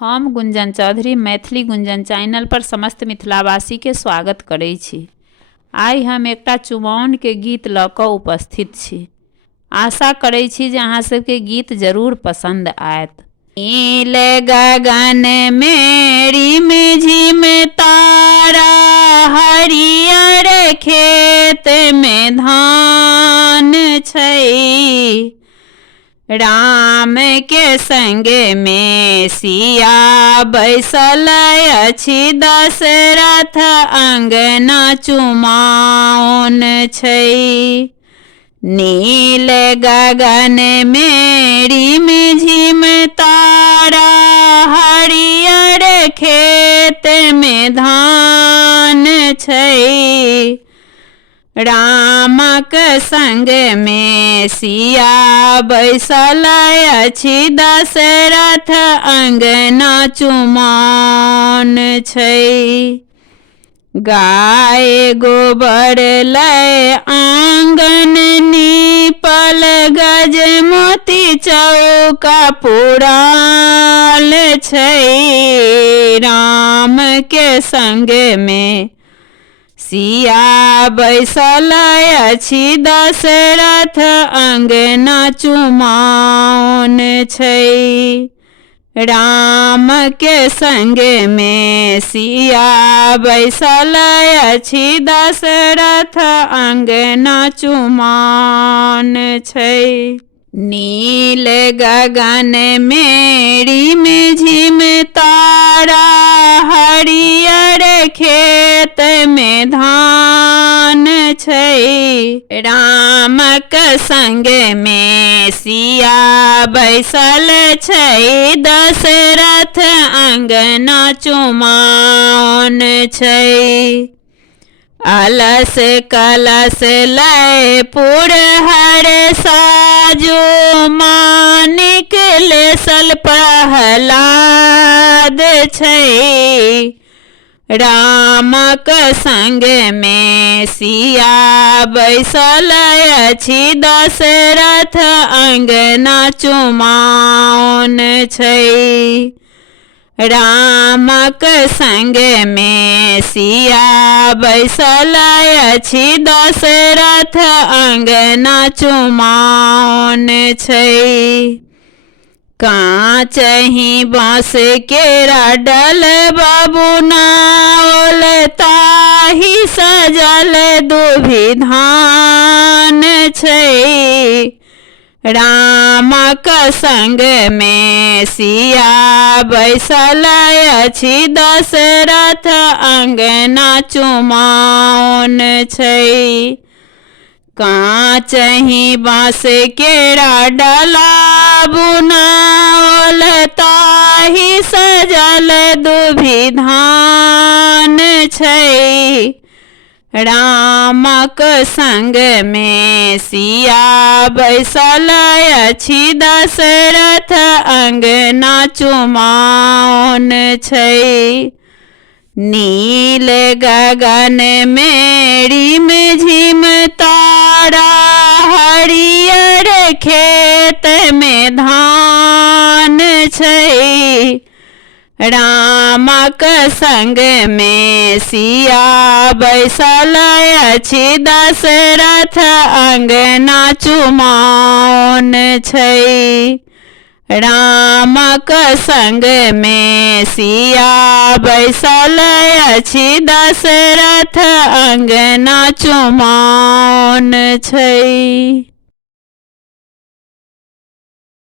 हम गुंजन चौधरी मैथिली गुंजन चैनल पर समस्त मिथिलावासी के स्वागत करै छी। आइ हम एकटा चुमाओन के गीत लऽ कऽ उपस्थित छी। आशा करै छी जे अहाँ सबके गीत जरूर पसंद आयत। नील गगन में रिम झिम तारा, हरियर खेत में धान छै। राम के संग में सिया बैसल अछि, दशरथ अंगना चुमाओन छै। नील गगन में रिम झिम तारा, हरियर खेत में धान छै। रामक संग में सिया बैसल अछि, दशरथ अंगना चुमाओन छै। गाय गोबर लय आंगन नीपल, गजमोती चौका पुराल छै। राम के संग में सिया बैसल अछि, दशरथ अंगना चुमाओन छै। राम के संग में सिया बैसल अछि, दशरथ अंगना चुमाओन छै। नील गगन में रिम झिम तारा, हरियर खेत में धान छै। रामक संग में सिया बैसल छै, दशरथ अंगना चुमाओन छै। अलस कलश लय पुरहर साजो, मानिक लेसल प्रहलाद छै। रामक संग में सिया बैसल अछि, दशरथ अंगना चुमाओन छै। रामक संग में सिया बैसल अछि, दशरथ अंगना चुमाओन छै। कांचहि बाँस केरा डल बबुनाओल, ताहि सजल दुभि धान छै। रामक संग में सिया बैसल अछि, दशरथ अंगना चुमाओन छै। कांचहि बाँस केरा डला बुनाओल, ताहि सजल दुभि धान छै। रामक संग में सिया बैसल अछि, दशरथ अंगना चुमाओन छै। नील गगन में रिम झिम तारा, हरियर खेत में धान छै। रामक संग में सिया बैसल अछि, दशरथ अंगना चुमाओन छै। रामक संग में सिया बैसल अछि, दशरथ अंगना चुमाओन छै।